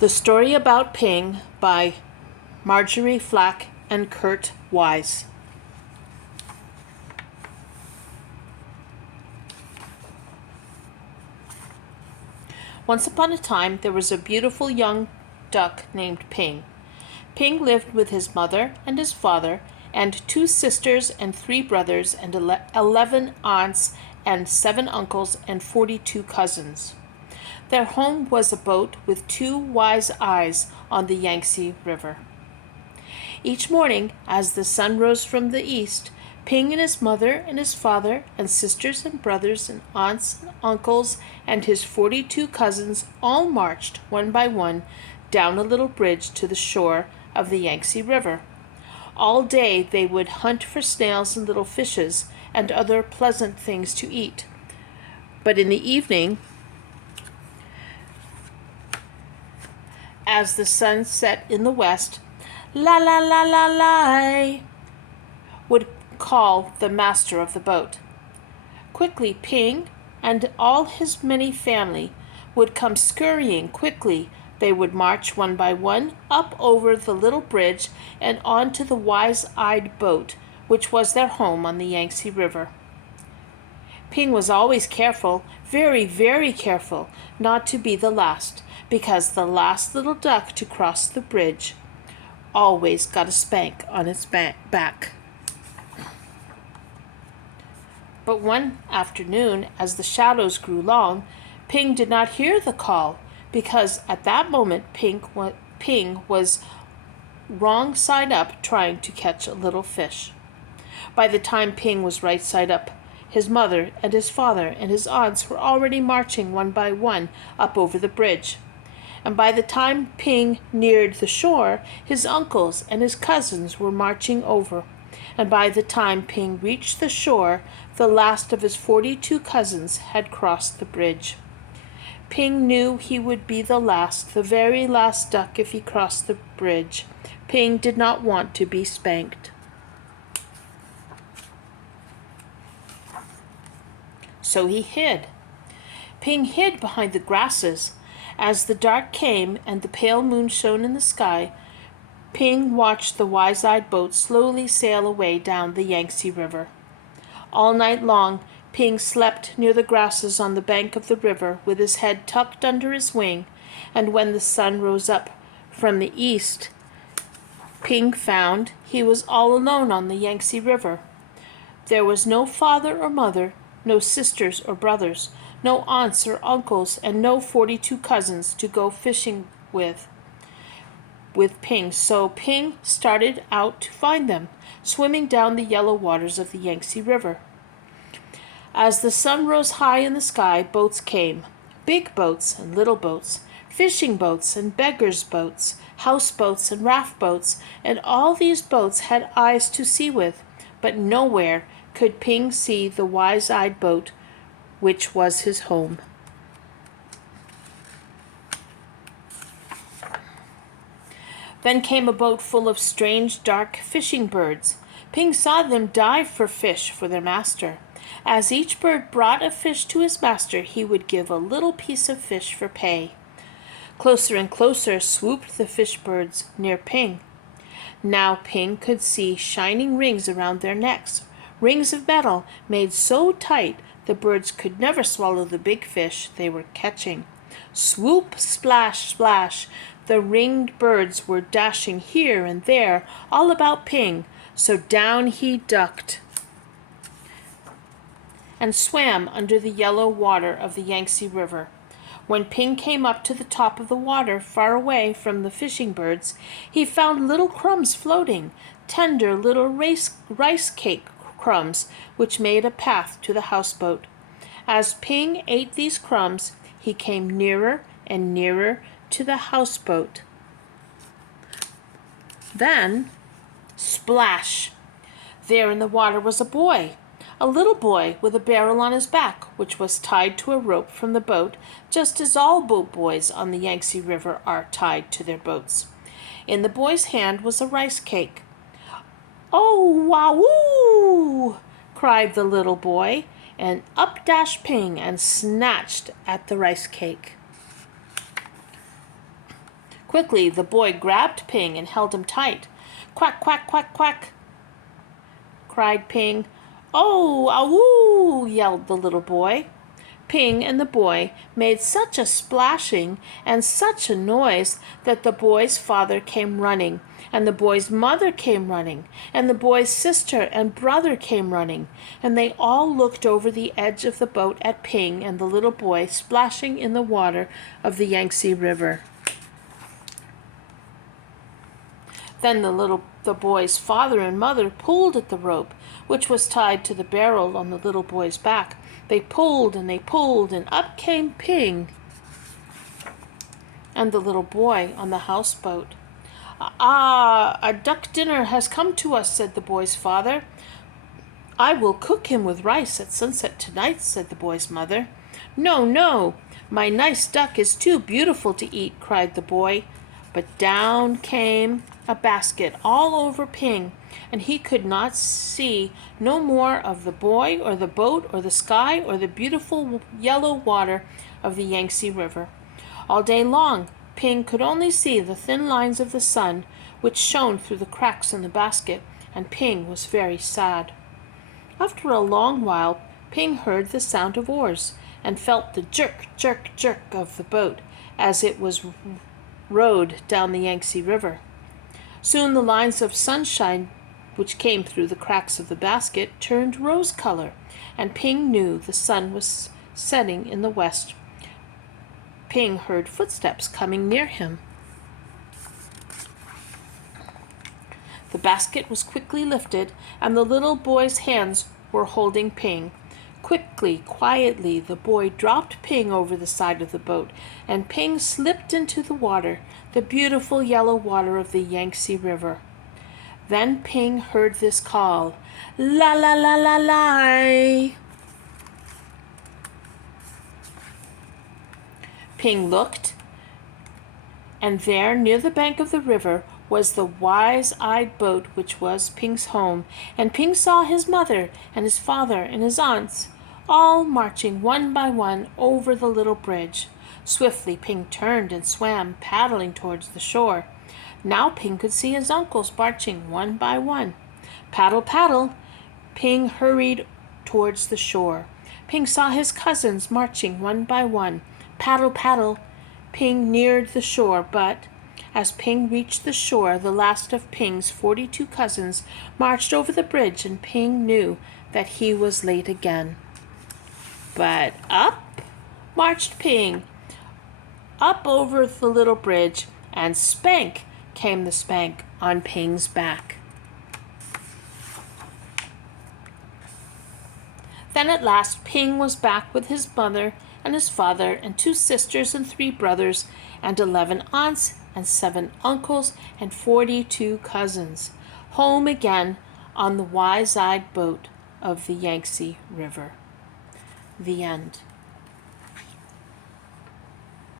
The Story About Ping by Marjorie, Flack, and Kurt Wiese. Once upon a time, there was a beautiful young duck named Ping. Ping lived with his mother and his father, and 2 sisters and 3 brothers, and 11 aunts and 7 uncles and 42 cousins. Their home was a boat with 2 wise eyes on the Yangtze River. Each morning, as the sun rose from the east, Ping and his mother and his father and sisters and brothers and aunts and uncles and his 42 cousins all marched one by one down a little bridge to the shore of the Yangtze River. All day they would hunt for snails and little fishes and other pleasant things to eat. But in the evening, as the sun set in the west, la la la la la would call the master of the boat. Quickly Ping and all his many family would come scurrying quickly. They would march one by one up over the little bridge and onto the wise-eyed boat, which was their home on the Yangtze River. Ping was always careful, very, very careful, not to be the last, because the last little duck to cross the bridge always got a spank on its back. But one afternoon, as the shadows grew long, Ping did not hear the call, because at that moment Ping was wrong side up trying to catch a little fish. By the time Ping was right side up, his mother and his father and his aunts were already marching one by one up over the bridge. And by the time Ping neared the shore, his uncles and his cousins were marching over. And by the time Ping reached the shore, the last of his 42 cousins had crossed the bridge. Ping knew he would be the very last duck if he crossed the bridge. Ping did not want to be spanked. So he hid. Ping hid behind the grasses. As the dark came and the pale moon shone in the sky, Ping watched the wise-eyed boat slowly sail away down the Yangtze River. All night long, Ping slept near the grasses on the bank of the river with his head tucked under his wing, and when the sun rose up from the east, Ping found he was all alone on the Yangtze River. There was no father or mother, no sisters or brothers, no aunts or uncles, and no 42 cousins to go fishing with Ping. So Ping started out to find them, swimming down the yellow waters of the Yangtze River. As the sun rose high in the sky, boats came, big boats and little boats, fishing boats and beggars' boats, houseboats and raft boats, and all these boats had eyes to see with, but nowhere could Ping see the wise-eyed boat, which was his home. Then came a boat full of strange, dark fishing birds. Ping saw them dive for fish for their master. As each bird brought a fish to his master, he would give a little piece of fish for pay. Closer and closer swooped the fish birds near Ping. Now Ping could see shining rings around their necks, rings of metal made so tight the birds could never swallow the big fish they were catching. Swoop, splash, splash, the ringed birds were dashing here and there all about Ping, so down he ducked and swam under the yellow water of the Yangtze River. When Ping came up to the top of the water, far away from the fishing birds, he found little crumbs floating, tender little rice cake crumbs, which made a path to the houseboat. As Ping ate these crumbs, he came nearer and nearer to the houseboat. Then, splash! There in the water was a boy. A little boy with a barrel on his back, which was tied to a rope from the boat, just as all boat boys on the Yangtze River are tied to their boats. In the boy's hand was a rice cake. "Oh, wahoo!" cried the little boy, and up dashed Ping and snatched at the rice cake. Quickly, the boy grabbed Ping and held him tight. "Quack, quack, quack, quack," cried Ping. "Oh, awoo!" yelled the little boy. Ping and the boy made such a splashing and such a noise that the boy's father came running, and the boy's mother came running, and the boy's sister and brother came running, and they all looked over the edge of the boat at Ping and the little boy splashing in the water of the Yangtze River. Then the boy's father and mother pulled at the rope, which was tied to the barrel on the little boy's back. They pulled, and up came Ping and the little boy on the houseboat. "Ah, a duck dinner has come to us," said the boy's father. "I will cook him with rice at sunset tonight," said the boy's mother. "No, no, my nice duck is too beautiful to eat," cried the boy. But down came a basket all over Ping, and he could not see no more of the boy or the boat or the sky or the beautiful yellow water of the Yangtze River. All day long, Ping could only see the thin lines of the sun, which shone through the cracks in the basket, and Ping was very sad. After a long while, Ping heard the sound of oars, and felt the jerk, jerk, jerk of the boat as it was rowed down the Yangtze River. Soon the lines of sunshine which came through the cracks of the basket turned rose color, and Ping knew the sun was setting in the west. Ping heard footsteps coming near him. The basket was quickly lifted, and the little boy's hands were holding Ping. Quickly, quietly, the boy dropped Ping over the side of the boat, and Ping slipped into the water, the beautiful yellow water of the Yangtze River. Then Ping heard this call, "La la la la la." Ping looked, and there, near the bank of the river, was the wise-eyed boat which was Ping's home, and Ping saw his mother and his father and his aunts, all marching one by one over the little bridge. Swiftly Ping turned and swam, paddling towards the shore. Now Ping could see his uncles marching one by one. Paddle, paddle, Ping hurried towards the shore. Ping saw his cousins marching one by one. Paddle, paddle, Ping neared the shore, but as Ping reached the shore, the last of Ping's 42 cousins marched over the bridge, and Ping knew that he was late again. But up marched Ping, up over the little bridge, and spank came the spank on Ping's back. Then at last Ping was back with his mother and his father and 2 sisters and 3 brothers and 11 aunts and 7 uncles and 42 cousins, home again on the wise-eyed boat of the Yangtze River. The end.